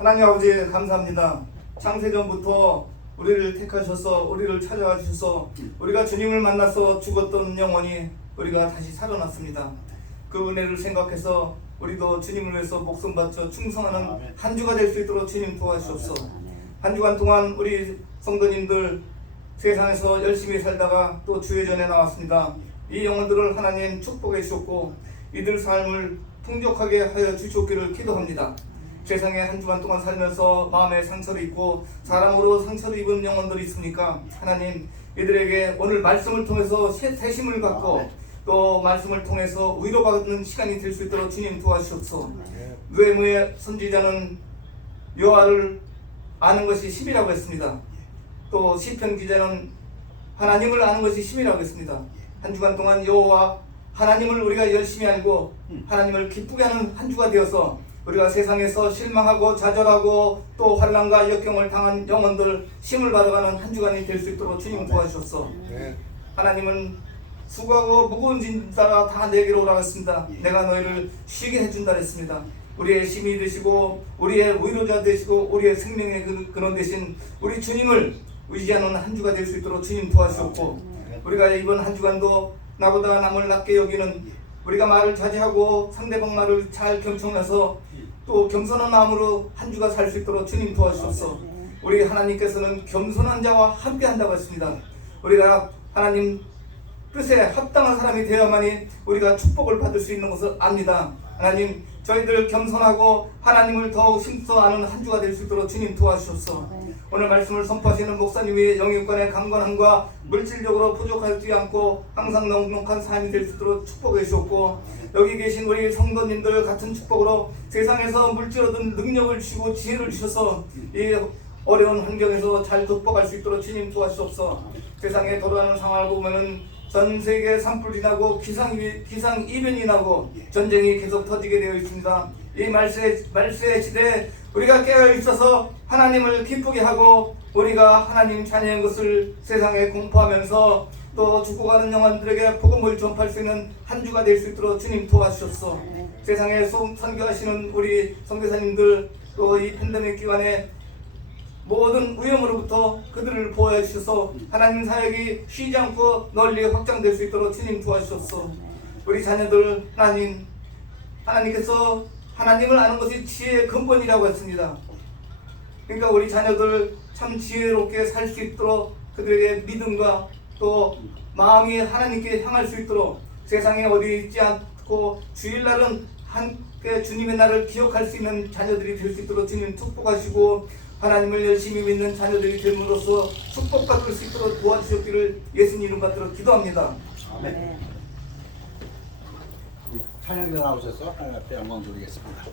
하나님 아버지 감사합니다. 창세전부터 우리를 택하셔서 우리를 찾아와 주셔서 우리가 주님을 만나서 죽었던 영혼이 우리가 다시 살아났습니다. 그 은혜를 생각해서 우리도 주님을 위해서 목숨 바쳐 충성하는 한 주가 될 수 있도록 주님 도와주옵소서. 한 주간 동안 우리 성도님들 세상에서 열심히 살다가 또 주의 전에 나왔습니다. 이 영혼들을 하나님 축복해 주셨고 이들 삶을 풍족하게 하여 주시옵기를 기도합니다. 세상에 한 주간 동안 살면서 마음에 상처를 입고 사람으로 상처를 입은 영혼들이 있습니까? 하나님 이들에게 오늘 말씀을 통해서 새심을 갖고 또 말씀을 통해서 위로받는 시간이 될 수 있도록 주님 도와주옵소서. 느헤미야 선지자는 여호와를 아는 것이 힘이라고 했습니다. 또 시편 기자는 하나님을 아는 것이 힘이라고 했습니다. 한 주간 동안 여호와 하나님을 우리가 열심히 알고 하나님을 기쁘게 하는 한 주가 되어서 우리가 세상에서 실망하고 좌절하고 또 환난과 역경을 당한 영혼들 힘을 받아가는 한 주간이 될 수 있도록 주님 도와주셨소. 하나님은 수고하고 무거운 짐 따라 다 내게로 오라 했습니다. 내가 너희를 쉬게 해준다 했습니다. 우리의 힘이 되시고 우리의 위로자 되시고 우리의 생명의 근원 되신 우리 주님을 의지하는 한 주가 될 수 있도록 주님 도와주셨고, 우리가 이번 한 주간도 나보다 남을 낮게 여기는 우리가 말을 자제하고 상대방 말을 잘 경청해서 또 겸손한 마음으로 한 주가 살 수 있도록 주님 도와주셨소. 우리 하나님께서는 겸손한 자와 함께 한다고 했습니다. 우리가 하나님 뜻에 합당한 사람이 되어야만이 우리가 축복을 받을 수 있는 것을 압니다. 하나님 저희들 겸손하고 하나님을 더욱 힘써 아는 한 주가 될 수 있도록 주님 도와주셨소. 오늘 말씀을 선포하시는 목사님의 영육간의 강건함과 물질적으로 부족하지 않고 항상 넉넉한 삶이 될 수 있도록 축복해 주셨고, 여기 계신 우리 성도님들 같은 축복으로 세상에서 물질 얻은 능력을 주시고 지혜를 주셔서 이 어려운 환경에서 잘 극복할 수 있도록 주님 도와주옵소서. 세상에 돌아가는 상황을 보면은 전 세계 산불이 나고 기상이변이 나고 전쟁이 계속 터지게 되어 있습니다. 이 말세의 시대에 우리가 깨어 있어서 하나님을 기쁘게 하고 우리가 하나님 자녀인 것을 세상에 공포하면서 또 죽어가는 영혼들에게 복음을 전파할 수 있는 한 주가 될 수 있도록 주님 도와주셨소. 세상에 선교하시는 우리 선교사님들 또 이 팬데믹 기간에 모든 위험으로부터 그들을 보호해 주셔서 하나님 사역이 쉬지 않고 널리 확장될 수 있도록 주님 도와주셨소. 우리 자녀들 하나님께서 하나님을 아는 것이 지혜의 근본이라고 했습니다. 그러니까 우리 자녀들 참 지혜롭게 살 수 있도록 그들에게 믿음과 또 마음이 하나님께 향할 수 있도록 세상에 어디 있지 않고 주일날은 함께 주님의 날을 기억할 수 있는 자녀들이 될 수 있도록 주님 축복하시고, 하나님을 열심히 믿는 자녀들이 됨으로써 축복받을 수 있도록 도와주셨기를 예수님 이름 받들어 기도합니다. 아멘. 찬양대 나오셔서 하나님 앞에 영광 드리겠습니다.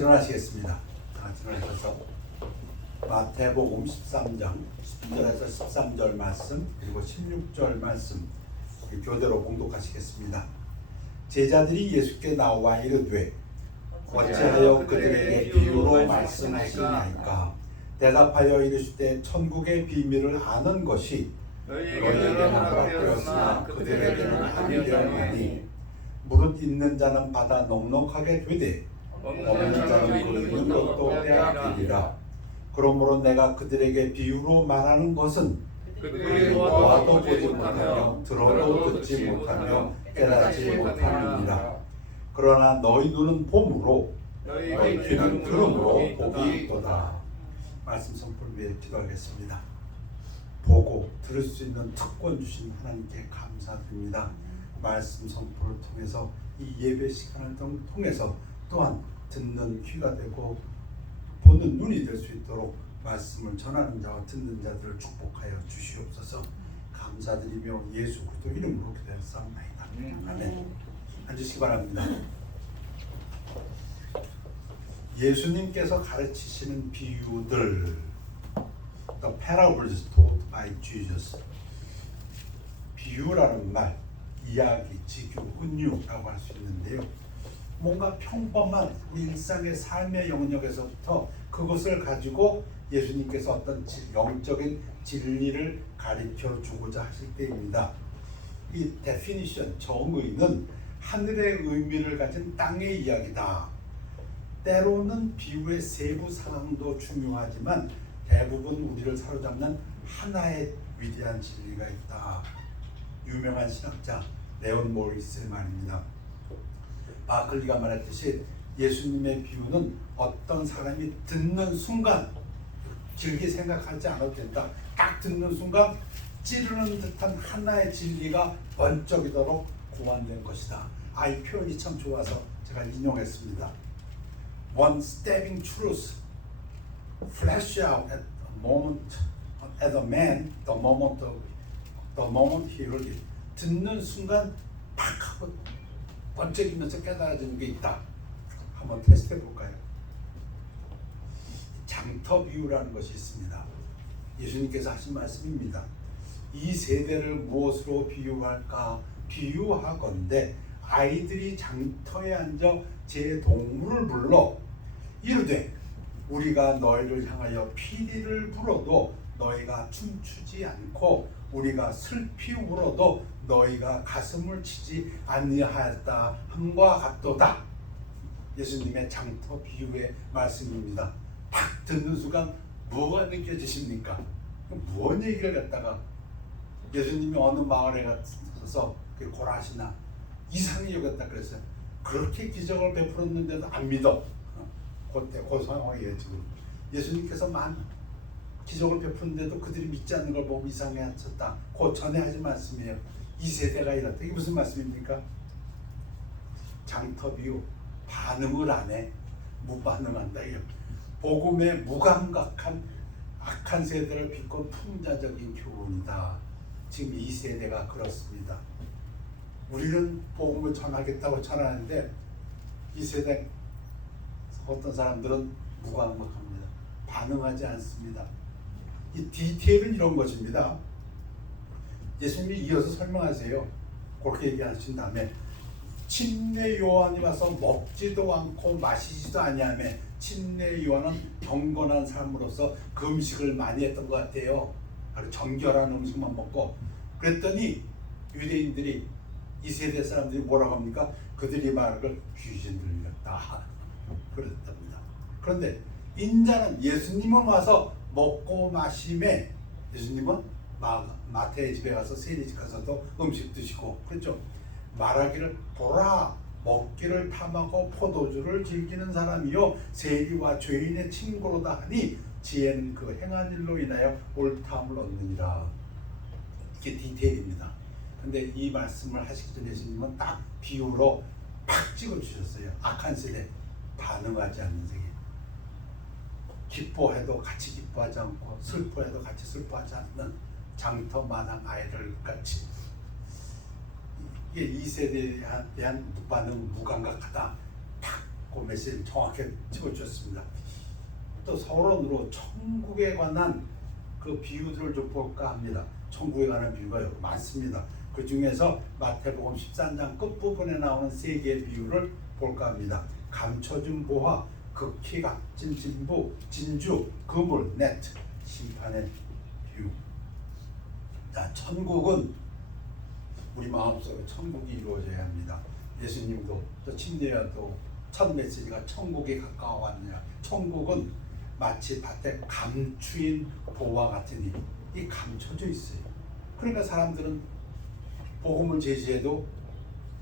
같이 일어나시겠습니다. 다 같이 일어나셔서 마태복음 13장 10절에서 13절 말씀 그리고 16절 말씀 교대로 봉독하시겠습니다. 제자들이 예수께 나와 이르되 어찌하여 그들에게 비유로 말씀하시나이까? 대답하여 이르시되 천국의 비밀을 아는 것이 너희에게는 허락되었으나 그들에게는 아니 되었나니 무릇 있는 자는 받아 넉넉하게 되되 없는 자는 그 있는 것도 빼앗기리라. 그러므로 내가 그들에게 비유로 말하는 것은 그들이 보아도 보지 못하며 들어도 듣지 못하며 깨닫지 못함이니라. 그러나 너희 눈은 봄으로 너희 귀는 들음으로 복이 있도다. 말씀 선포를 위해 기도하겠습니다. 보고 들을 수 있는 특권 주신 하나님께 감사드립니다. 말씀 선포를 통해서 이 예배 시간을 통해서 또한 듣는 귀가 되고 보는 눈이 될 수 있도록 말씀을 전하는 자와 듣는 자들을 축복하여 주시옵소서. 감사드리며 예수 그리스도 이름으로 기도하옵나이다. 아멘. 앉으시기 바랍니다. 예수님께서 가르치시는 비유들, the parables taught by Jesus. 비유라는 말, 이야기, 지규, 은유라고 할 수 있는데요. 뭔가 평범한 우리 일상의 삶의 영역에서부터 그것을 가지고 예수님께서 어떤 영적인 진리를 가르쳐 주고자 하실 때입니다. 이 definition, 정의는 하늘의 의미를 가진 땅의 이야기다. 때로는 비유의 세부 상황도 중요하지만 대부분 우리를 사로잡는 하나의 위대한 진리가 있다. 유명한 신학자 레온 모리스의 말입니다. 바클리가 말했듯이 예수님의 비유는 어떤 사람이 듣는 순간 길게 생각하지 않아도 된다. 딱 듣는 순간 찌르는 듯한 하나의 진리가 번쩍이도록 고안된 것이다. 이 표현이 참 좋아서 제가 인용했습니다. One stabbing truth flash out at a moment, at a man, the moment he heard it. 듣는 순간 팍 하고 번쩍이면서 깨달아지는 게 있다. 한번 테스트해 볼까요? 장터 비유라는 것이 있습니다. 예수님께서 하신 말씀입니다. 이 세대를 무엇으로 비유할까? 비유하건대 아이들이 장터에 앉아 제 동물을 불러 이르되 우리가 너희를 향하여 피리를 불어도 너희가 춤추지 않고 우리가 슬피 울어도 너희가 가슴을 치지 아니하였다 함과 같도다. 예수님의 장터 비유의 말씀입니다. 딱 듣는 순간 뭐가 느껴지십니까? 무언 얘기를 갖다가 예수님이 어느 마을에 가서 고라시나 이상히 여겼다 그랬어요. 그렇게 기적을 베풀었는데도 안 믿어. 그때 그 상황이에요. 지금 예수님께서 많은 기적을 베푸는데도 그들이 믿지 않는 걸 보고 이상해하셨다. 그 전에 하신 말씀이에요. 이 세대가 이렇다. 이게 무슨 말씀입니까? 장터 비유. 반응을 안 해. 무반응한다. 복음에 무감각한 악한 세대를 비꼰 풍자적인 교훈이다. 지금 이 세대가 그렇습니다. 우리는 복음을 전하겠다고 전하는데 이 세대 어떤 사람들은 무감각합니다. 반응하지 않습니다. 이 디테일은 이런 것입니다. 예수님이 이어서 설명하세요. 그렇게 얘기하신 다음에 침례 요한이 와서 먹지도 않고 마시지도 아니하며 침례 요한은 경건한 삶으로서 그 음식을 많이 했던 것 같아요. 정결한 음식만 먹고 그랬더니 유대인들이 이 세대 사람들이 뭐라고 합니까? 그들이 말을 귀신 들렸다 그랬답니다. 그런데 인자는 예수님은 와서 먹고 마심에 예수님은 마태의 집에 가서 세리 집 가서도 음식 드시고 그렇죠. 말하기를 보라 먹기를 탐하고 포도주를 즐기는 사람이요 세리와 죄인의 친구로다 하니 지혜는 그 행한 일로 인하여 옳다함을 얻느니라. 이게 디테일입니다. 근데 이 말씀을 하시기 전에 예수님은 딱 비유로 팍 찍어주셨어요. 악한 세대 반응하지 않는 세계. 기뻐해도 같이 기뻐하지 않고 슬퍼해도 같이 슬퍼하지 않는 장터 마당 아이들 같이. 이게 이 세대에 대한 무반응 무감각하다. 탁 그 메시지를 정확하게 집어주셨습니다. 또 서론으로 천국에 관한 그 비유들을 좀 볼까 합니다. 천국에 관한 비유가 여러 많습니다. 그 중에서 마태복음 13장 끝부분에 나오는 세 개의 비유를 볼까 합니다. 감춰진 보화, 극히 값진 진주, 그물, 네트, 심판의 비유. 자, 천국은 우리 마음속에 천국이 이루어져야 합니다. 예수님도 또 침례와도 첫 메시지가 천국에 가까워왔느냐. 천국은 마치 밭에 감추인 보화 같으니 이 감춰져 있어요. 그러니까 사람들은 복음을 제시해도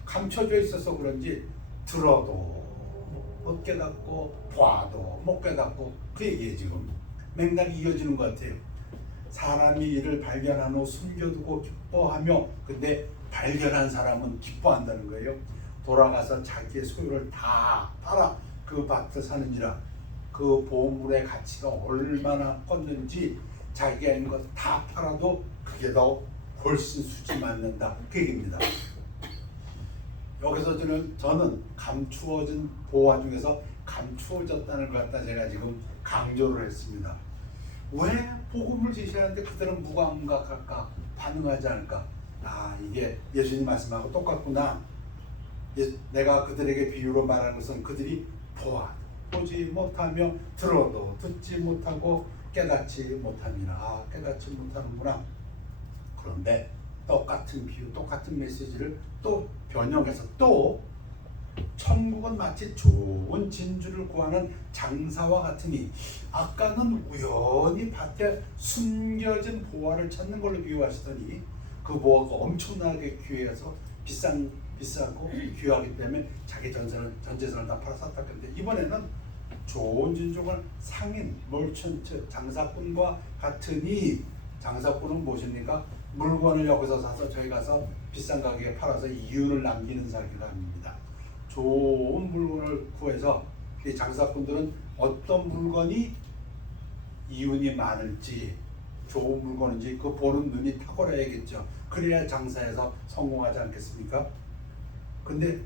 감춰져 있어서 그런지 들어도 못 깨닫고 봐도 못 깨닫고 그 얘기에 지금 맥락이 이어지는 것 같아요. 사람이 이를 발견한 후 숨겨두고 기뻐하며 근데 발견한 사람은 기뻐한다는 거예요. 돌아가서 자기의 소유를 다 팔아 그 밭에 사느니라. 그 보물의 가치가 얼마나 컸는지 자기가 있는 것 다 팔아도 그게 더 훨씬 수지 맞는다. 그 얘기입니다. 여기서 저는 감추어진 보화 중에서 감추어졌다는 것 같다 제가 지금 강조를 했습니다. 왜 복음을 제시하는데 그들은 무감각할까? 반응하지 않을까? 아, 이게 예수님 말씀하고 똑같구나. 내가 그들에게 비유로 말하는 것은 그들이 보지 못하며 들어도 듣지 못하고 깨닫지 못함이라. 아, 깨닫지 못하는구나. 그런데 똑같은 비유, 똑같은 메시지를 또 변형해서 또 천국은 마치 좋은 진주를 구하는 장사와 같으니 아까는 우연히 밭에 숨겨진 보화를 찾는 걸로 비유하시더니 그 보화가 엄청나게 귀해서 비싸고 귀하기 때문에 자기 전 재산을 다 팔아 샀다. 그런데 이번에는 좋은 진주는 상인, 멀천트, 장사꾼과 같으니 장사꾼은 무엇입니까? 물건을 여기서 사서 저희 가서 비싼 가격에 팔아서 이윤을 남기는 사람입니다. 좋은 물건을 구해서 이 장사꾼들은 어떤 물건이 이윤이 많을지 좋은 물건인지 그 보는 눈이 탁월해야겠죠. 그래야 장사에서 성공하지 않겠습니까? 근데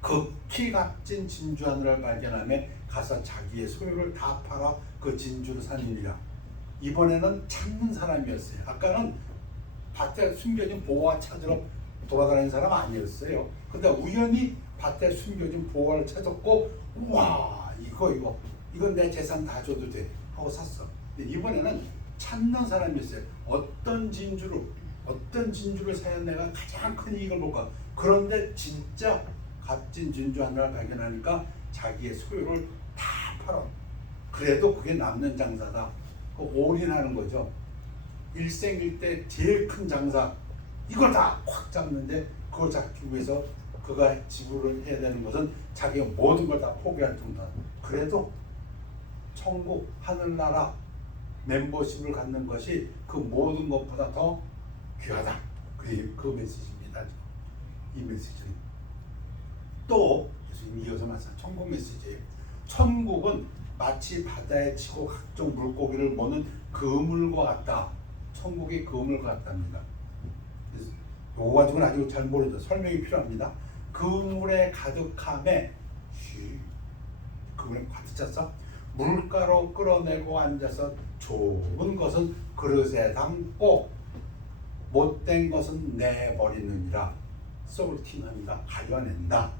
극히 값진 진주 하나를 발견하며 가서 자기의 소유를 다 팔아 그 진주를 사느니라. 이번에는 찾는 사람이었어요. 아까는 밭에 숨겨진 보화 찾으러 돌아다니는 사람 아니었어요. 근데 우연히 밭에 숨겨진 보화를 찾았고, 우와, 이건 내 재산 다 줘도 돼 하고 샀어. 근데 이번에는 찾는 사람이었어요. 어떤 진주를 사야 내가 가장 큰 이익을 볼까? 그런데 진짜 값진 진주 하나를 발견하니까 자기의 소유를 다 팔아. 그래도 그게 남는 장사다. 올인하는 거죠. 일생일대 제일 큰 장사 이걸 다 꽉 잡는데 그걸 잡기 위해서 그가 지불을 해야 되는 것은 자기가 모든 걸 다 포기할 정도다. 그래도 천국 하늘나라 멤버십을 갖는 것이 그 모든 것보다 더 귀하다. 그 메시지입니다. 이 메시지는 또 예수님이 이어서 말씀하신 천국 메시지예요. 천국은 마치 바다에 치고 각종 물고기를 모는 그물과 같다. 천국이 그물과 같답니다. 요거 가지고는 아직 잘 모르죠. 설명이 필요합니다. 그물에 가득함에 그물에 가득 찼어. 물가로 끌어내고 앉아서 좋은 것은 그릇에 담고 못된 것은 내버리느니라. 솔팅한다. 가려낸다.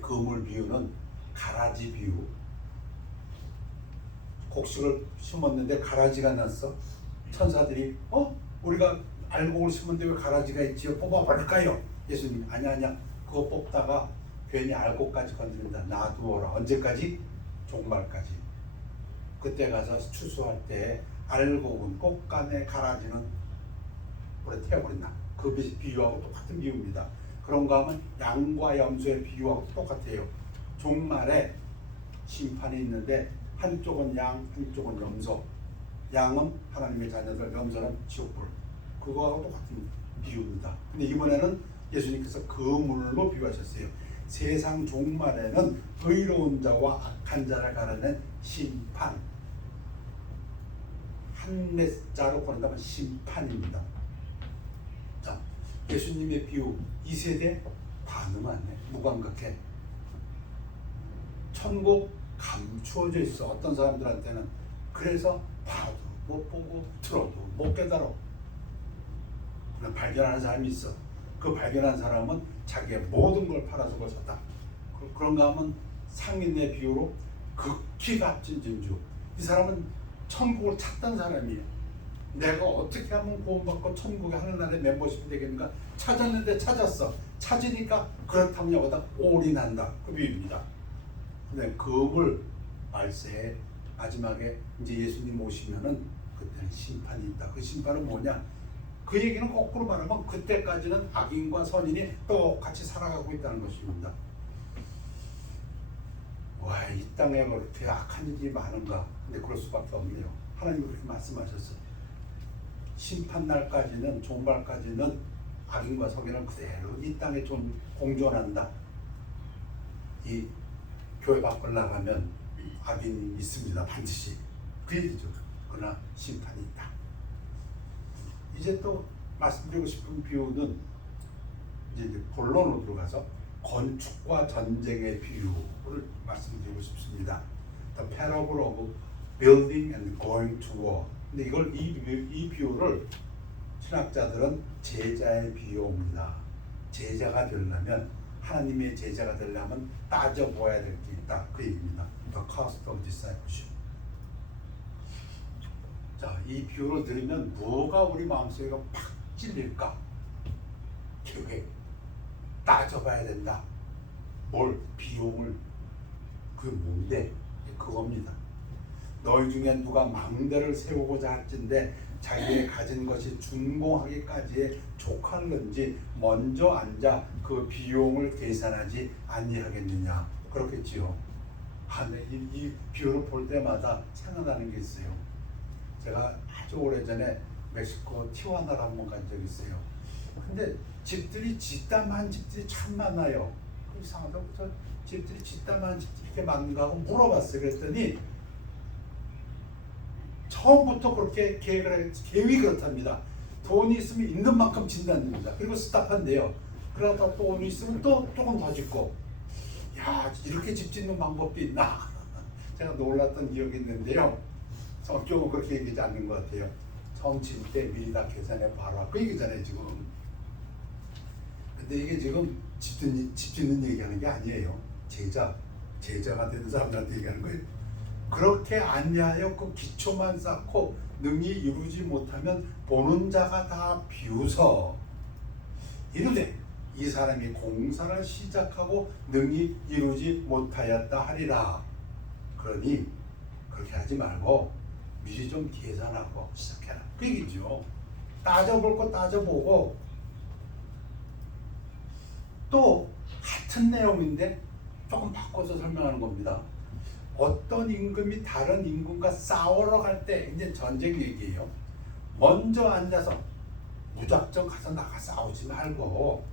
그물 비유는 가라지 비유. 곡식을 심었는데 가라지가 났어. 천사들이 우리가 알곡을 심었는데 왜 가라지가 있지요? 뽑아버릴까요? 예수님 아니야 그거 뽑다가 괜히 알곡까지 건드린다. 놔두어라. 언제까지? 종말까지. 그때 가서 추수할 때 알곡은 꽃간에 가라지는 물에 태워버린다. 그 비유하고 똑같은 비유입니다. 그런가 하면 양과 염소의 비유하고 똑같아요. 종말에 심판이 있는데 한쪽은 양, 한쪽은 염소. 양은 하나님의 자녀들, 염소는 지옥불. 그거하고 똑같은 비유입니다. 근데 이번에는 예수님께서 그물로 비유하셨어요. 세상 종말에는 의로운 자와 악한 자를 가르는 심판. 한 자로 보낸다면 심판입니다. 자, 예수님의 비유 이 세대 반응 안 해. 무감각해. 천국 감추어져 있어. 어떤 사람들한테는. 그래서 봐도 못 보고 들어도 못 깨달아. 발견하는 사람이 있어. 그 발견한 사람은 자기의 모든 걸 팔아서 그걸 샀다. 그런가 하면 상인의 비유로 극히 값진 진주. 이 사람은 천국을 찾던 사람이에요. 내가 어떻게 하면 구원받고 천국의 하늘나라에 멤버십이 되겠는가? 찾았는데 찾았어. 찾으니까 그렇다면 여기다 올인한다. 그 비유입니다. 근데 금을 말세에 마지막에 이제 예수님 오시면은 그때는 심판이 있다. 그 심판은 뭐냐? 그 얘기는 거꾸로 말하면 그때까지는 악인과 선인이 똑같이 살아가고 있다는 것입니다. 와, 이 땅에 그렇게 악한 일이 많은가? 근데 그럴 수밖에 없네요. 하나님이 그렇게 말씀하셨어요. 심판 날까지는, 종말까지는 악인과 선인은 그대로 이 땅에 좀 공존한다. 이 교회 밖을 나가면 악인이 있습니다. 반드시. 그 얘기죠. 그러나 심판이 있다. 이제 또 말씀드리고 싶은 비유는 이제 본론으로 들어가서 건축과 전쟁의 비유를 말씀드리고 싶습니다. The parable of building and going to war. 근데 이걸 이 비유를 신학자들은 제자의 비유입니다. 제자가 되려면, 하나님의 제자가 되려면 따져보아야 될 게 있다. 그 얘기입니다. The cost of discipleship. 자, 이 비유를 들으면 뭐가 우리 마음속에 팍 찔릴까? 계획. 따져봐야 된다. 뭘? 비용을. 그 뭔데? 그겁니다. 너희 중에 누가 망대를 세우고자 할진대 자기의 가진 것이 준공하기까지에 족할는지 먼저 앉아 그 비용을 계산하지 아니하겠느냐. 그렇겠지요. 네, 이 비유를 볼 때마다 생각나는 게 있어요. 제가 아주 오래전에 멕시코 티juana를 한번 간 적이 있어요. 근데 집들이 짓담한 집들이 참 많아요. 이상하다고 저 집들이 짓담한 집들이 이렇게 많은가 하고 물어봤어요. 그랬더니 처음부터 그렇게 계획이 그렇답니다. 돈이 있으면 있는 만큼 진다는 겁니다. 그리고 스탑한대요. 그러다 또 돈이 있으면 또 조금 더 짓고. 야, 이렇게 집 짓는 방법도 있나? 제가 놀랐던 기억이 있는데요. 성경은 그렇게 얘기하지 않는 것 같아요. 처음 질 때 미리 다 계산해 봐라. 그 얘기잖아요, 지금. 근데 이게 지금 집 짓는 얘기하는 게 아니에요. 제자가 되는 사람들한테 얘기하는 거예요. 그렇게 안내하여 그 기초만 쌓고 능히 이루지 못하면 보는 자가 다 비웃어 이르되 이 사람이 공사를 시작하고 능히 이루지 못하였다 하리라. 그러니 그렇게 하지 말고 미리 좀 계산하고 시작해라. 그 얘기죠. 따져볼 거 따져보고, 또 같은 내용인데 조금 바꿔서 설명하는 겁니다. 어떤 임금이 다른 임금과 싸우러 갈 때, 이제 전쟁 얘기예요. 먼저 앉아서 무작정 가서 나가 싸우지 말고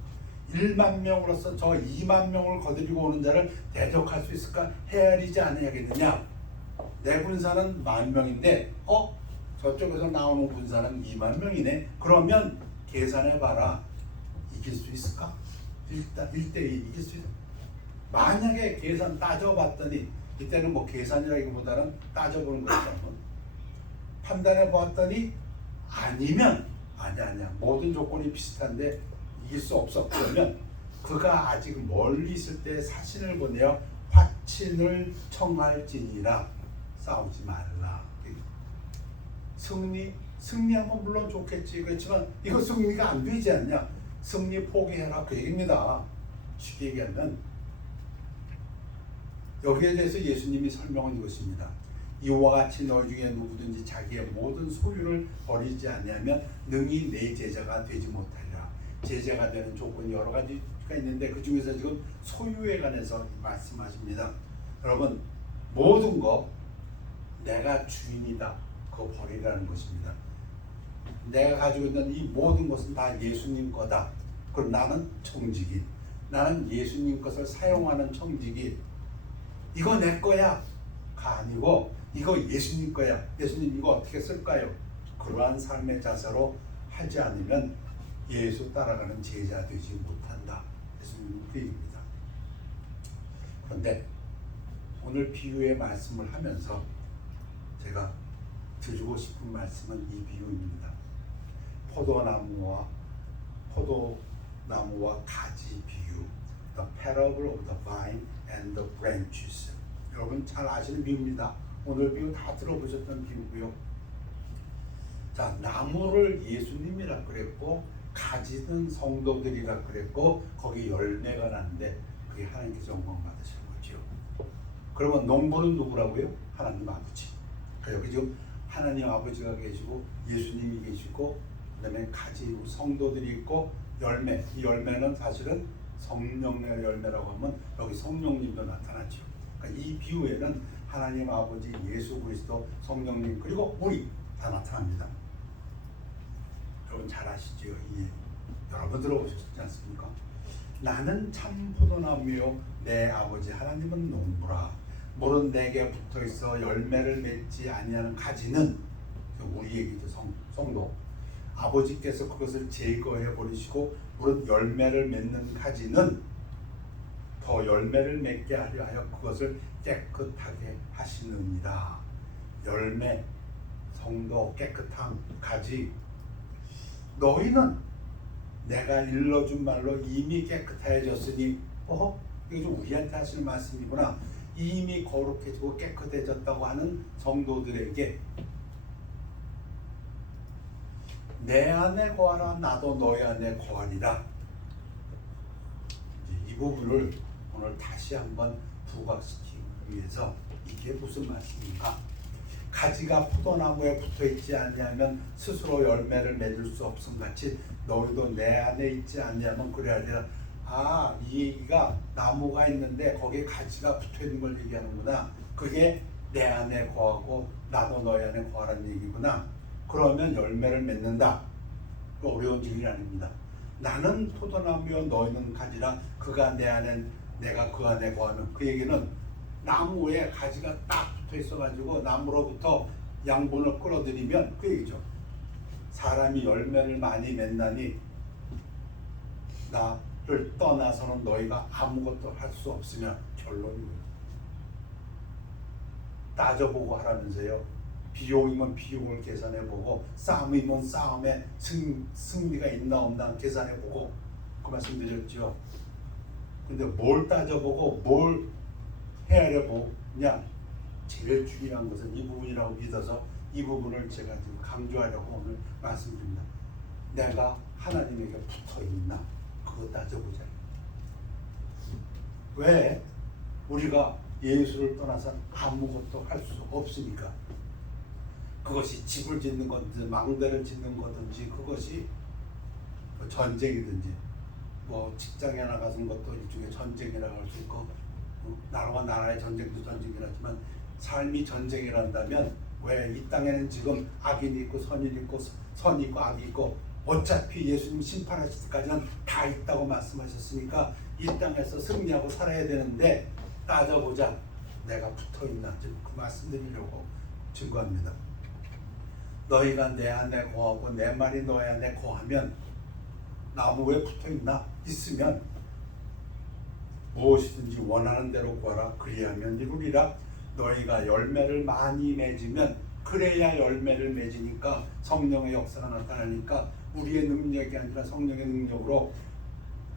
1만 명으로서 저 2만 명을 거느리고 오는 자를 대적할 수 있을까 헤아리지 않아야겠느냐. 내 군사는 10,000명인데 저쪽에서 나오는 군사는 2만 명이네. 그러면 계산해봐라. 이길 수 있을까? 1대2 이길 수 있을까? 만약에 계산 따져봤더니, 이때는 뭐 계산이라기보다는 따져보는 거죠. 판단해 보았더니 아니면 아니야 모든 조건이 비슷한데 이길 수 없어. 그러면 그가 아직 멀리 있을 때 사신을 보내어 화친을 청할지니라. 싸우지 말라. 승리하면 물론 좋겠지. 그렇지만 이거 승리가 안 되지 않냐. 승리 포기해라. 그 얘기입니다. 쉽게 얘기하면 여기에 대해서 예수님이 설명한 이것입니다. 이와 같이 너희 중에 누구든지 자기의 모든 소유를 버리지 아니하면 능히 내 제자가 되지 못하리라. 제자가 되는 조건이 여러 가지가 있는데 그 중에서 지금 소유에 관해서 말씀하십니다. 여러분, 모든 거 내가 주인이다. 그거 버리라는 것입니다. 내가 가지고 있는 이 모든 것은 다 예수님 거다. 그럼 나는 청지기. 나는 예수님 것을 사용하는 청지기. 이거 내 거야 가 아니고 이거 예수님 거야. 예수님 이거 어떻게 쓸까요? 그러한 삶의 자세로 하지 않으면 예수 따라가는 제자 되지 못한다. 예수님은 그 얘기입니다. 그런데 오늘 비유의 말씀을 하면서 제가 드리고 싶은 말씀은 이 비유입니다. 포도나무와 가지 비유, The parable of the vine and the branches. 여러분 잘 아시는 비유입니다. 오늘 비유 다 들어보셨던 비유고요. 자, 나무를 예수님이라 그랬고 가지는 성도들이라 그랬고 거기 열매가 나는데 그게 하나님께서 영광 받으시는 거죠. 그러면 농부는 누구라고요? 하나님 아버지. 그러니까 여기 지금 하나님 아버지가 계시고 예수님이 계시고 그다음에 가지 성도들이 있고 열매. 이 열매는 사실은 성령의 열매라고 하면 여기 성령님도 나타나죠. 그러니까 이 비유에는 하나님 아버지, 예수 그리스도, 성령님 그리고 우리 다 나타납니다. 여러분 잘 아시죠? 여러분 들어보셨지 않습니까? 나는 참 포도나무요 내 아버지 하나님은 농부라. 물은 내게 붙어 있어 열매를 맺지 아니하는 가지는 우리에게도 성도 아버지께서 그것을 제거해 버리시고 물은 열매를 맺는 가지는 더 열매를 맺게 하려 하여 그것을 깨끗하게 하시느니라. 열매, 성도, 깨끗함, 가지. 너희는 내가 일러준 말로 이미 깨끗해졌으니 이거 좀 우리한테 하시는 말씀이구나. 이미 거룩해지고 깨끗해졌다고 하는 성도들에게 내 안에 거하라 나도 너희 안에 거하리라. 이 부분을 오늘 다시 한번 부각시키기 위해서 이게 무슨 말씀인가? 가지가 포도나무에 붙어있지 아니하면 스스로 열매를 맺을 수 없음 같이 너희도 내 안에 있지 아니하면 그래야 되나. 이 얘기가 나무가 있는데 거기에 가지가 붙어있는 걸 얘기하는구나. 그게 내 안에 거하고 나도 너희 안에 거하라는 얘기구나. 그러면 열매를 맺는다. 어려운 질문이 아닙니다. 나는 포도나무여 너희는 가지라. 그가 내 안에 내가 그 안에 거하면, 그 얘기는 나무에 가지가 딱 붙어 있어가지고 나무로부터 양분을 끌어들이면 그 얘기죠. 사람이 열매를 많이 맺나니 나를 떠나서는 너희가 아무것도 할 수 없으면 결론이에요. 따져보고 하라면서요. 비용이면 비용을 계산해보고 싸움이면 싸움에 승리가 있나 없나 계산해보고 그 말씀 드렸죠. 근데 뭘 따져보고 뭘 헤아려보냐, 제일 중요한 것은 이 부분이라고 믿어서 이 부분을 제가 지금 강조하려고 오늘 말씀드립니다. 내가 하나님에게 붙어있나 그거 따져보자. 왜? 우리가 예수를 떠나서 아무것도 할 수 없으니까. 그것이 집을 짓는 건지 망대를 짓는 거든지 그것이 전쟁이든지 뭐 직장에 나가는 것도 일종의 전쟁이라고 할 수 있고 나라와 나라의 전쟁도 전쟁이라지만 삶이 전쟁이란다면 왜 이 땅에는 지금 악인이 있고 선이 있고 선이 있고 악이 있고 어차피 예수님 심판하실 때까지는 다 있다고 말씀하셨으니까 이 땅에서 승리하고 살아야 되는데 따져보자. 내가 붙어있나 그 말씀드리려고 증거합니다. 너희가 내 안에 거하고 내 말이 너희 안에 거하면 나무에 붙어있나? 있으면 무엇이든지 원하는 대로 구하라. 그리하면 이루리라. 너희가 열매를 많이 맺으면 그래야 열매를 맺으니까 성령의 역사가 나타나니까 우리의 능력이 아니라 성령의 능력으로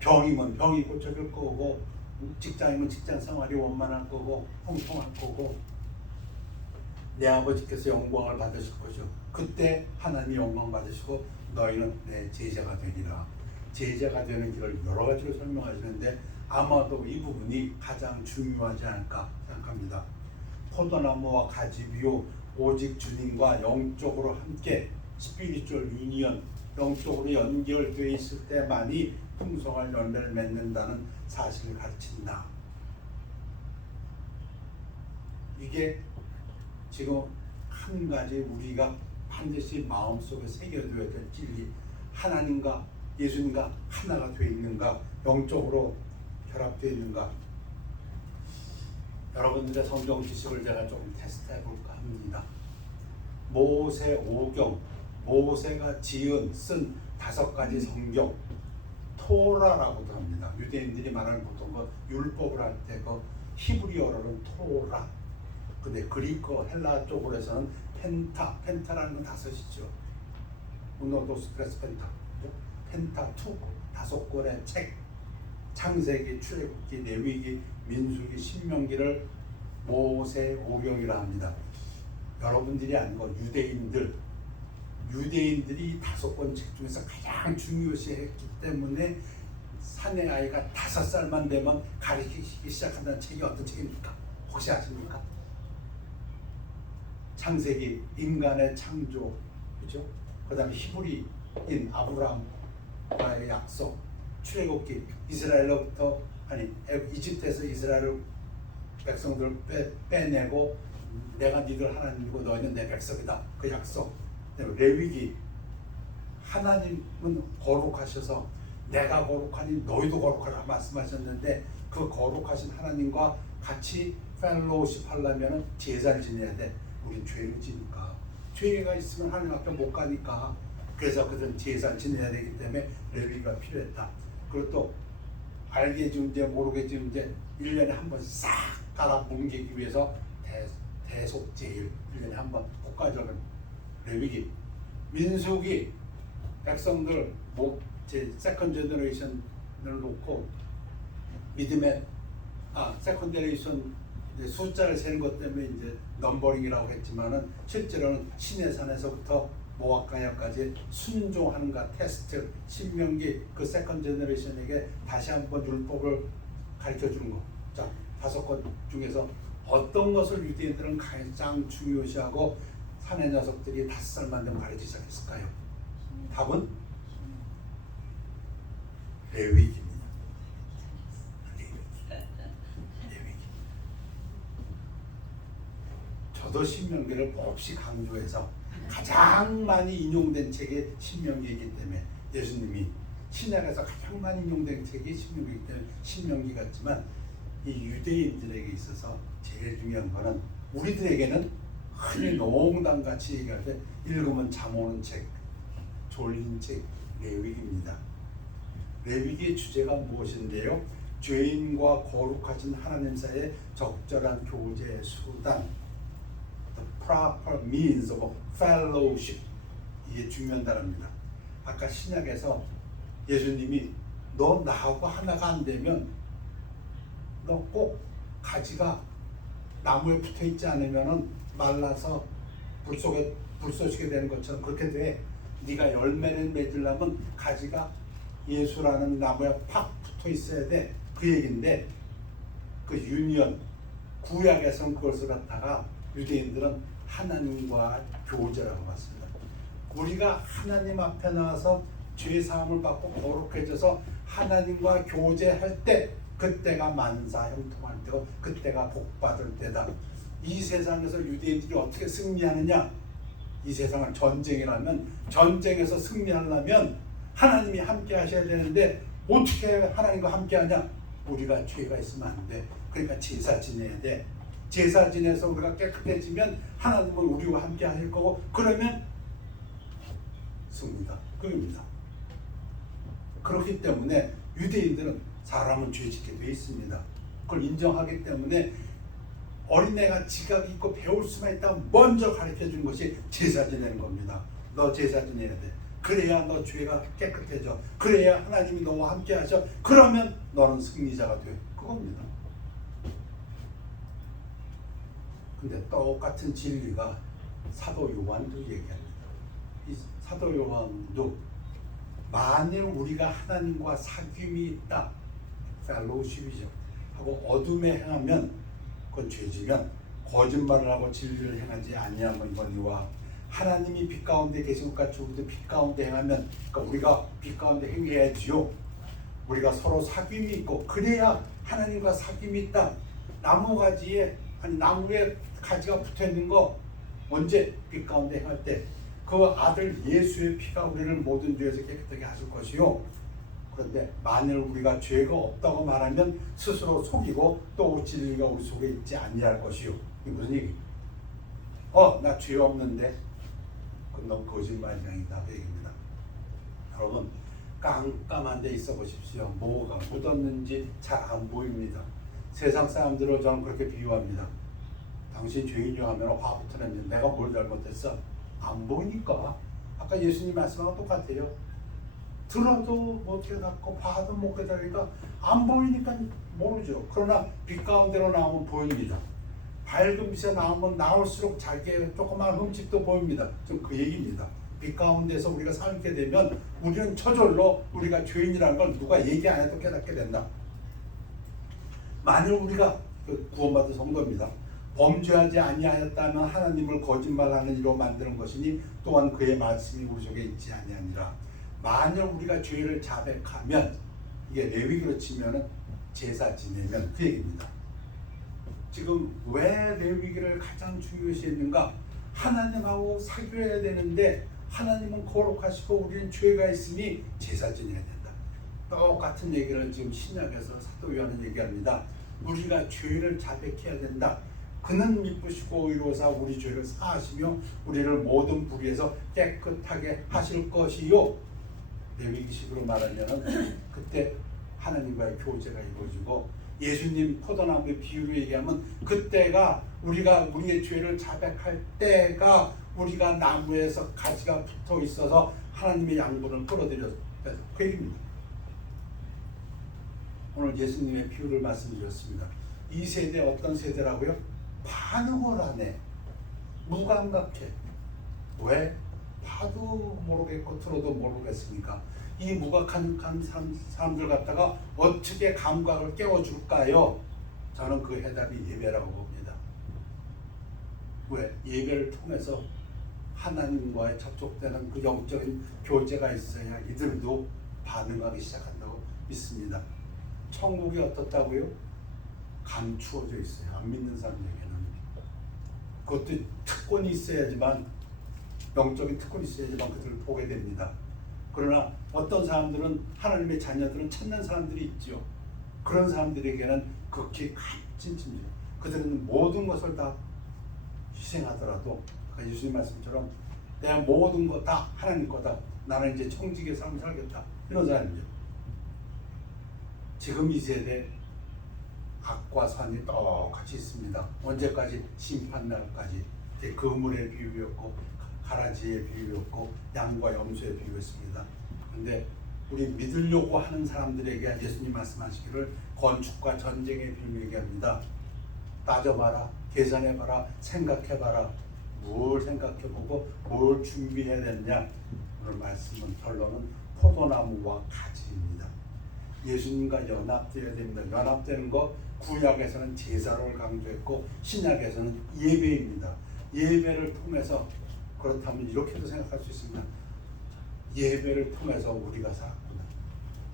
병이면 병이 고쳐질 거고 직장이면 직장 생활이 원만할 거고 형통할 거고 내 아버지께서 영광을 받으실 것이요. 그때 하나님이 영광 받으시고 너희는 내 제자가 되리라. 제자가 되는 길을 여러 가지로 설명하시는데 아마도 이 부분이 가장 중요하지 않을까 생각합니다. 포도나무와 가지비요 오직 주님과 영적으로 함께 스피리추얼 유니언, 영적으로 연결되어 있을 때만이 풍성한 열매를 맺는다는 사실을 가르친다. 이게 지금 한 가지 우리가 반드시 마음속에 새겨둬야 될 진리, 하나님과 예수님과 하나가 되어 있는가, 영적으로 결합되어 있는가. 여러분들의 성경 지식을 제가 조금 테스트해 볼까 합니다. 모세 오경, 모세가 쓴 5가지 성경, 토라라고도 합니다. 유대인들이 말하는 보통 그 율법을 할 때 그 히브리어로는 토라. 근데 그리코 헬라 쪽으로 해서는 펜타라는 건 다섯이죠. 우노도스 트레스 펜타, 펜타투, 5권의 책, 창세기, 출애굽기, 레위기, 민수기, 신명기를 모세오경이라 합니다. 여러분들이 아니고 유대인들이 5권 책 중에서 가장 중요시했기 때문에 사내 아이가 5살만 되면 가르치기 시작한다는 책이 어떤 책입니까? 혹시 아십니까? 창세기, 인간의 창조, 그죠? 그다음에 히브리인 아브라함과의 약속, 출애굽기, 이스라엘로부터 이집트에서 이스라엘 백성들을 빼내고 내가 니들 하나님이고 너희는 내 백성이다. 그 약속. 레위기, 하나님은 거룩하셔서 내가 거룩하니 너희도 거룩하라 말씀하셨는데 그 거룩하신 하나님과 같이 펠로우십 하려면 제사를 지내야 돼. 우린 죄를 지니까. 죄가 있으면 하나님 앞에 못 가니까. 그래서 그들은 제사를 지내야 되기 때문에 레위기가 필요했다. 그리고 또 알겠지 이제 모르겠지 이제 1년에 한 번 싹 깔아 뭉개기 위해서 대속제일 1년에 한 번 국가적인 레위기, 민수기, 백성들 세컨 제너레이션을 놓고 믿음의 세컨 제너레이션 숫자를 세는 것 때문에 이제 넘버링이라고 했지만은 실제로는 시내산에서부터 모압강야까지 순종하는가 테스트, 신명기 그 세컨 제너레이션에게 다시 한번 율법을 가르쳐 주는 거. 자, 5권 중에서 어떤 것을 유대인들은 가장 중요시하고 사내 녀석들이 5살만 되면 가르치기 시작했을까요? 답은 레위기입니다. 레위기. 저도 신명기를 몹시 강조해서 가장 많이 인용된 책이 신명기이기 때문에 예수님이 신약에서 가장 많이 인용된 책이 신명기이기 때문에 신명기 같지만 이 유대인들에게 있어서 제일 중요한 거는 우리들에게는 흔히 농담같이 얘기할 때 읽으면 잠 오는 책, 졸린 책, 레위기입니다. 레위기의 주제가 무엇인데요? 죄인과 거룩하신 하나님 사이의 적절한 교제 수단, the proper means of fellowship. 이게 중요한 단어입니다. 아까 신약에서 예수님이 너 나하고 하나가 안 되면 너 꼭 가지가 나무에 붙어 있지 않으면은 말라서 불 쏘시게 되는 것처럼 그렇게 돼. 네가 열매를 맺으려면 가지가 예수라는 나무에 팍 붙어 있어야 돼. 그 얘기인데 그 유니언 구약에서는 그것을 갖다가 유대인들은 하나님과 교제라고 봤습니다. 우리가 하나님 앞에 나와서 죄 사함을 받고 거룩해져서 하나님과 교제할 때 그때가 만사 형통할 때고 그때가 복 받을 때다. 이 세상에서 유대인들이 어떻게 승리하느냐? 이 세상은 전쟁이라면 전쟁에서 승리하려면 하나님이 함께 하셔야 되는데 어떻게 하나님과 함께 하냐? 우리가 죄가 있으면 안 돼. 그러니까 제사 지내야 돼. 제사 지내서 우리가 깨끗해지면 하나님은 우리와 함께 하실 거고 그러면 승리다. 그겁니다. 그렇기 때문에 유대인들은 사람은 죄 짓게 돼 있습니다. 그걸 인정하기 때문에 어린애가 지각이 있고 배울 수만 있다면 먼저 가르쳐 주는 것이 제사 지내는 겁니다. 너 제사 지내야 돼. 그래야 너 죄가 깨끗해져. 그래야 하나님이 너와 함께 하셔. 그러면 너는 승리자가 돼. 그겁니다. 근데 똑같은 진리가 사도 요한도 얘기합니다. 이 사도 요한도 만일 우리가 하나님과 사귐이 있다, 펠로우십이죠. 하고 어둠에 행하면 그건 죄지면 거짓말을 하고 진리를 행하지 아니하거니와 하나님이 빛 가운데 계신 것 같이 우리도 빛 가운데 행하면 그러니까 우리가 빛 가운데 행해야지요. 우리가 서로 사귐이 있고 그래야 하나님과 사귐이 있다. 나무가지에 나무에 가지가 붙어 있는 거 언제 빛 가운데 행할 때 그 아들 예수의 피가 우리를 모든 죄에서 깨끗하게 하실 것이요. 그런데 만일 우리가 죄가 없다고 말하면 스스로 속이고 또 진리가 우리 속에 있지 아니할 것이요. 이게 무슨 얘기? 나 죄 없는데 그건 너 거짓말쟁이다 그 얘기입니다. 여러분 깜깜한 데 있어 보십시오. 뭐가 묻었는지 잘 안 보입니다. 세상 사람들을 저는 그렇게 비유합니다. 당신 죄인이요 하면 화부터 내면 내가 뭘 잘못했어? 안 보이니까. 아까 예수님 말씀하고 똑같아요. 들어도 못 깨닫고 봐도 못 깨달으니까 안 보이니까 모르죠. 그러나 빛 가운데로 나오면 보입니다. 밝은 빛에 나오면 나올수록 자기의 조그마한 흠집도 보입니다. 좀 그 얘기입니다. 빛 가운데서 우리가 살게 되면 우리는 저절로 우리가 죄인이라는 걸 누가 얘기 안 해도 깨닫게 된다. 만일 우리가 구원받은 성도입니다. 범죄하지 아니하였다면 하나님을 거짓말하는 이로 만드는 것이니 또한 그의 말씀이 우리 속에 있지 아니하니라. 만일 우리가 죄를 자백하면 이게 레위기로 치면은 제사 지내면 그 얘기입니다. 지금 왜 레위기를 가장 중요시 했는가? 하나님하고 사귀어야 되는데 하나님은 거룩하시고 우리는 죄가 있으니 제사 지내야 된다. 똑같은 얘기를 지금 신약에서 사도 요한은 얘기합니다. 우리가 죄를 자백해야 된다. 그는 미쁘시고 의로사 우리 죄를 사하시며 우리를 모든 불의에서 깨끗하게 하실 것이요. 레위기식으로 말하면 그때 하나님과의 교제가 이루어지고, 예수님 포도나무의 비유로 얘기하면 그때가 우리가 우리의 죄를 자백할 때가 우리가 나무에서 가지가 붙어 있어서 하나님의 양분을 끌어들여서 그 얘기입니다. 오늘 예수님의 비유를 말씀드렸습니다. 이 세대 어떤 세대라고요? 반응을 안 해. 무감각해. 왜? 봐도 모르겠고 들어도 모르겠으니까. 이 무감각한 사람들 갖다가 어떻게 감각을 깨워줄까요? 저는 그 해답이 예배라고 봅니다. 왜? 예배를 통해서 하나님과의 접촉되는 그 영적인 교제가 있어야 이들도 반응하기 시작한다고 믿습니다. 천국이 어떻다고요? 감추어져 있어요. 안 믿는 사람에게는. 그것도 특권이 있어야지만, 영적인 특권이 있어야지만 그들을 보게 됩니다. 그러나 어떤 사람들은, 하나님의 자녀들은 찾는 사람들이 있죠. 그런 사람들에게는 극히 값진 짐이에요. 그들은 모든 것을 다 희생하더라도 예수님 말씀처럼 내가 모든 것 다 하나님 거다. 나는 이제 청지기의 삶을 살겠다. 이런 사람이죠. 지금 이 세대 악과 산이 똑같이 있습니다. 언제까지? 심판날까지. 그물의 비유였고 가라지의 비유였고 양과 염소의 비유였습니다. 그런데 우리 믿으려고 하는 사람들에게 예수님 말씀하시기를 건축과 전쟁의 비유 얘기합니다. 따져봐라, 계산해봐라, 생각해봐라. 뭘 생각해보고 뭘 준비해야 되느냐. 오늘 말씀은 결론은 포도나무와 가지입니다. 예수님과 연합되어야 됩니다. 연합되는 거 구약에서는 제사를 강조했고 신약에서는 예배입니다. 예배를 통해서, 그렇다면 이렇게도 생각할 수 있습니다. 예배를 통해서 우리가 살았구나.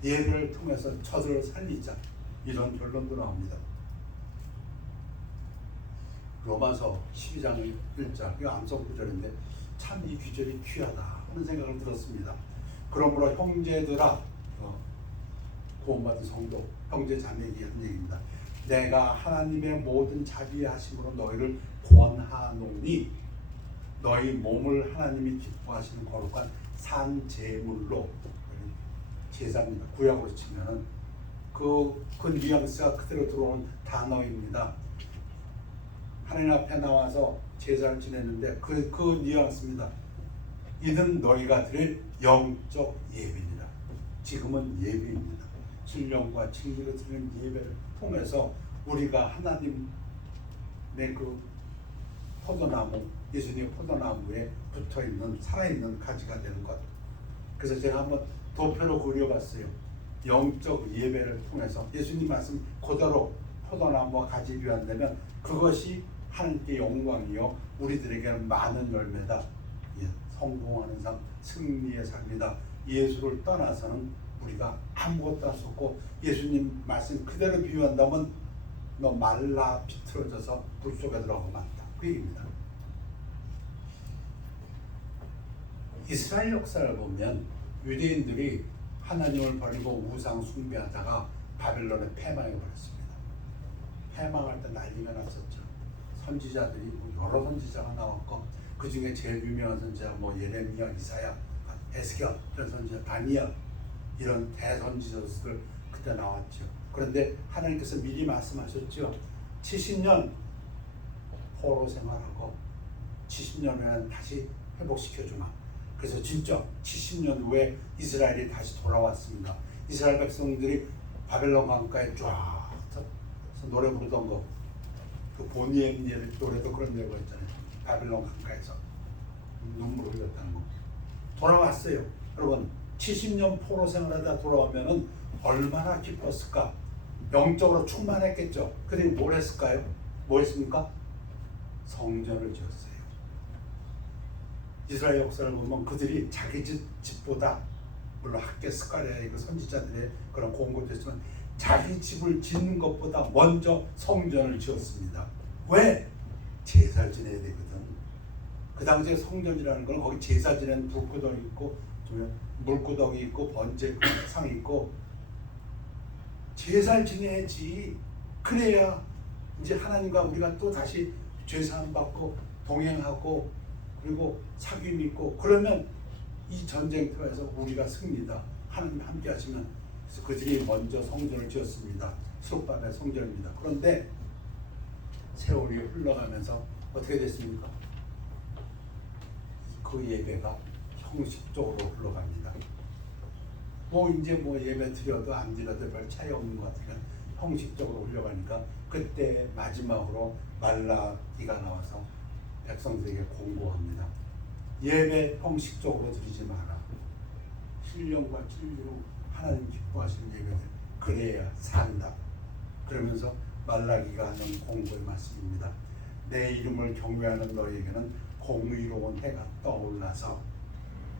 예배를 통해서 저들을 살리자. 이런 결론도 나옵니다. 로마서 12장 1절, 이거 암송 구절인데 참 이 구절이 귀하다 하는 생각을 들었습니다. 그러므로 형제들아, 구원받은 성도, 형제 자매에게 한 얘기입니다. 내가 하나님의 모든 자비하심으로 너희를 권하노니 너희 몸을 하나님이 기뻐하시는 거룩한 산 제물로, 제사입니다. 구약으로 치면은 그 뉘앙스가 그대로 들어오는 단어입니다. 하나님 앞에 나와서 제사를 지냈는데 그 뉘앙스입니다. 이는 너희가 드릴 영적 예배니라. 지금은 예배입니다. 신령과 진리로 드리는 예배를 통해서 우리가 하나님의 그 포도나무, 예수님의 포도나무에 붙어있는 살아있는 가지가 되는 것. 그래서 제가 한번 도표로 그려봤어요. 영적 예배를 통해서 예수님 말씀 그대로 포도나무와 가지 비유한다면 그것이 하나님께 영광이요 우리들에게는 많은 열매다. 성공하는 삶, 승리의 삶이다. 예수를 떠나서는 우리가 아무것도 할 수 없고, 예수님 말씀 그대로 비유한다면 너 말라 비틀어져서 불 속에 들어가고 만다. 그 얘기입니다. 이스라엘 역사를 보면 유대인들이 하나님을 버리고 우상 숭배하다가 바벨론에 패망해 버렸습니다. 패망할 때 난리가 났었죠. 선지자들이 여러 선지자가 나왔고, 그 중에 제일 유명한 선지자 예레미야, 이사야, 에스겔 이런 선지자, 다니엘 이런 대선지자들 그때 나왔죠. 그런데 하나님께서 미리 말씀하셨죠. 70년 포로 생활하고 70년 후에는 다시 회복시켜주마. 그래서 진짜 70년 후에 이스라엘이 다시 돌아왔습니다. 이스라엘 백성들이 바벨론 강가에 쫙 서서 노래 부르던 거, 그 보니엠 노래도 그런 내용가 있잖아요. 바벨론 강가에서 눈물을 흘렸다는 거. 돌아왔어요. 여러분 70년 포로 생활하다 돌아오면은 얼마나 기뻤을까? 영적으로 충만했겠죠. 그들이 뭘 했을까요? 뭐 했습니까? 성전을 지었어요. 이스라엘 역사를 보면 그들이 자기 집보다, 물론 학계 스가랴 그 선지자들의 그런 공고도 있지만 자기 집을 짓는 것보다 먼저 성전을 지었습니다. 왜? 제사를 지내야 되거든. 그 당시에 성전이라는 건 거기 제사 지내는 불구덩이 있고 물구덩이 있고 번제상 있고 제사를 지내야지. 그래야 이제 하나님과 우리가 또 다시 죄사함 받고 동행하고 그리고 사귐 있고 그러면 이 전쟁터에서 우리가 승리다. 하나님 함께 하시면. 그래서 그들이 먼저 성전을 지었습니다. 수룹바벨 성전입니다. 그런데 세월이 흘러가면서 어떻게 됐습니까? 그 예배가 형식적으로 흘러갑니다. 이제 예배 드려도 안 드려도 별 차이 없는 것 같으니까 형식적으로 흘러가니까 그때 마지막으로 말라기가 나와서 백성들에게 공고합니다. 예배 형식적으로 드리지 마라. 신령과 진리로 하나님 기뻐하시는 예배를 그래야 산다. 그러면서 말라기가 하는 공고의 말씀입니다. 내 이름을 경외하는 너에게는 공의로운 해가 떠올라서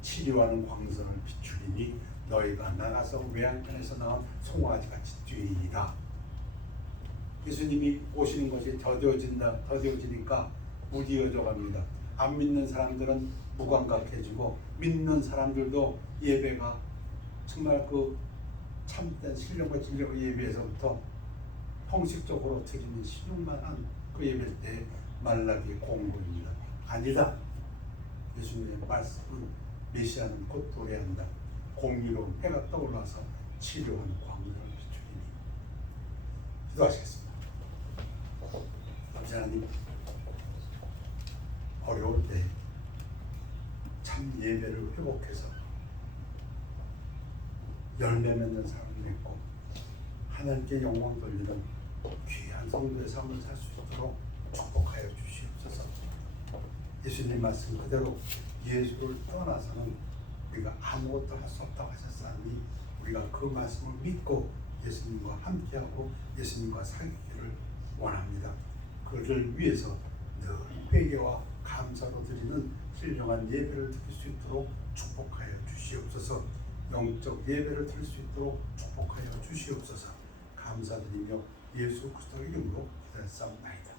치료하는 광선을 비추리니 너희가 나가서 외양간에서 나온 송아지같이 뛰리라. 예수님이 오시는 것이 더뎌지니까 무디어져 갑니다. 안 믿는 사람들은 무감각해지고 믿는 사람들도 예배가 정말 그 참된 신령과 진리의 예배에서부터 형식적으로 드리는 신용만한 그 예배 때 말라기 공고입니다. 아니다. 예수님의 말씀은 메시아는 곧 도래한다. 공의로운 해가 떠올라서 치료하는 광명을 비추리니. 기도하시겠습니다. 아버지 하나님, 어려울 때 참 예배를 회복해서 열매 맺는 사람이 됐고 하나님께 영광 돌리는 귀한 성도의 삶을 살 수 있도록 축복하여 주시옵소서. 예수님 말씀 그대로 예수를 떠나서는 우리가 아무것도 할 수 없다고 하셨사니 우리가 그 말씀을 믿고 예수님과 함께하고 예수님과 살기를 원합니다. 그를 위해서 늘 회개와 감사로 드리는 신령한 예배를 드릴 수 있도록 축복하여 주시옵소서. 영적 예배를 드릴 수 있도록 축복하여 주시옵소서. 감사드리며 예수 그리스도의 이름으로 기도했사옵나이다.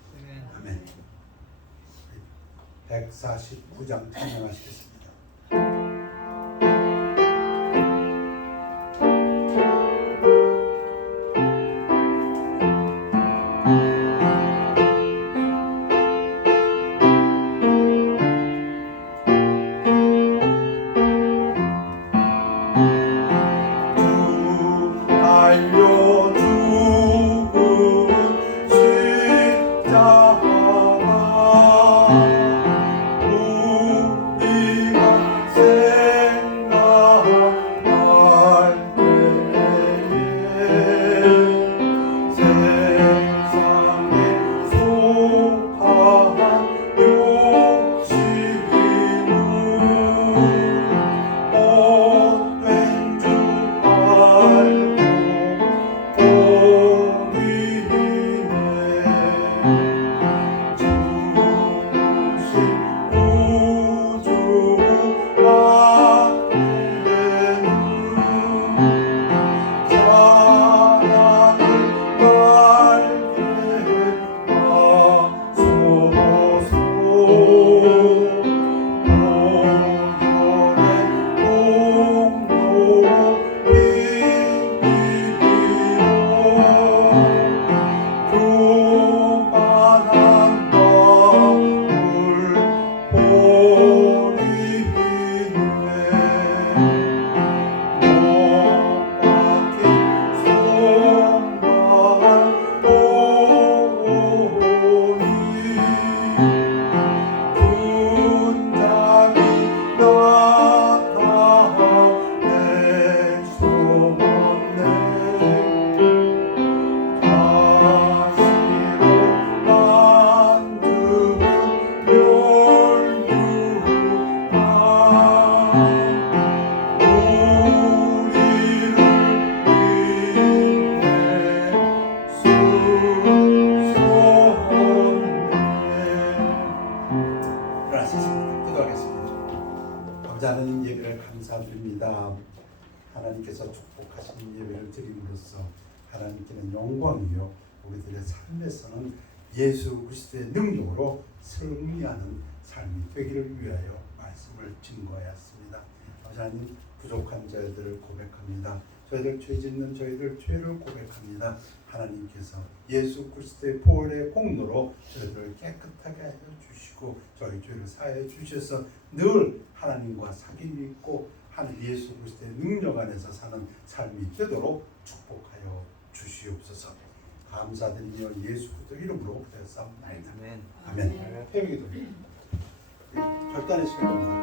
아멘. 149장 찬양하시겠습니다. 우리 예배를 감사드립니다. 하나님께서 축복하신 예배를 드림으로써 하나님께는 영광이요 우리들의 삶에서는 예수 그리스도의 능력으로 승리하는 삶이 되기를 위하여 말씀을 증거하였습니다. 하나님 부족한 저희들을 고백합니다. 저희들 죄 짓는 저희들 죄를 고백합니다. 하나님께서 예수 그리스도의 보혈의 공로로 저희들을 깨끗하게 하여 주시고 저희 죄를 사해 주셔서 늘 하나님과 사귐이 있고 하나님 예수 그리스도의 능력 안에서 사는 삶이 되도록 축복하여 주시옵소서. 감사드리며 예수 그리스도 이름으로 기도했사옵나이다. 아멘. 회개기도 결단의 시간입니다.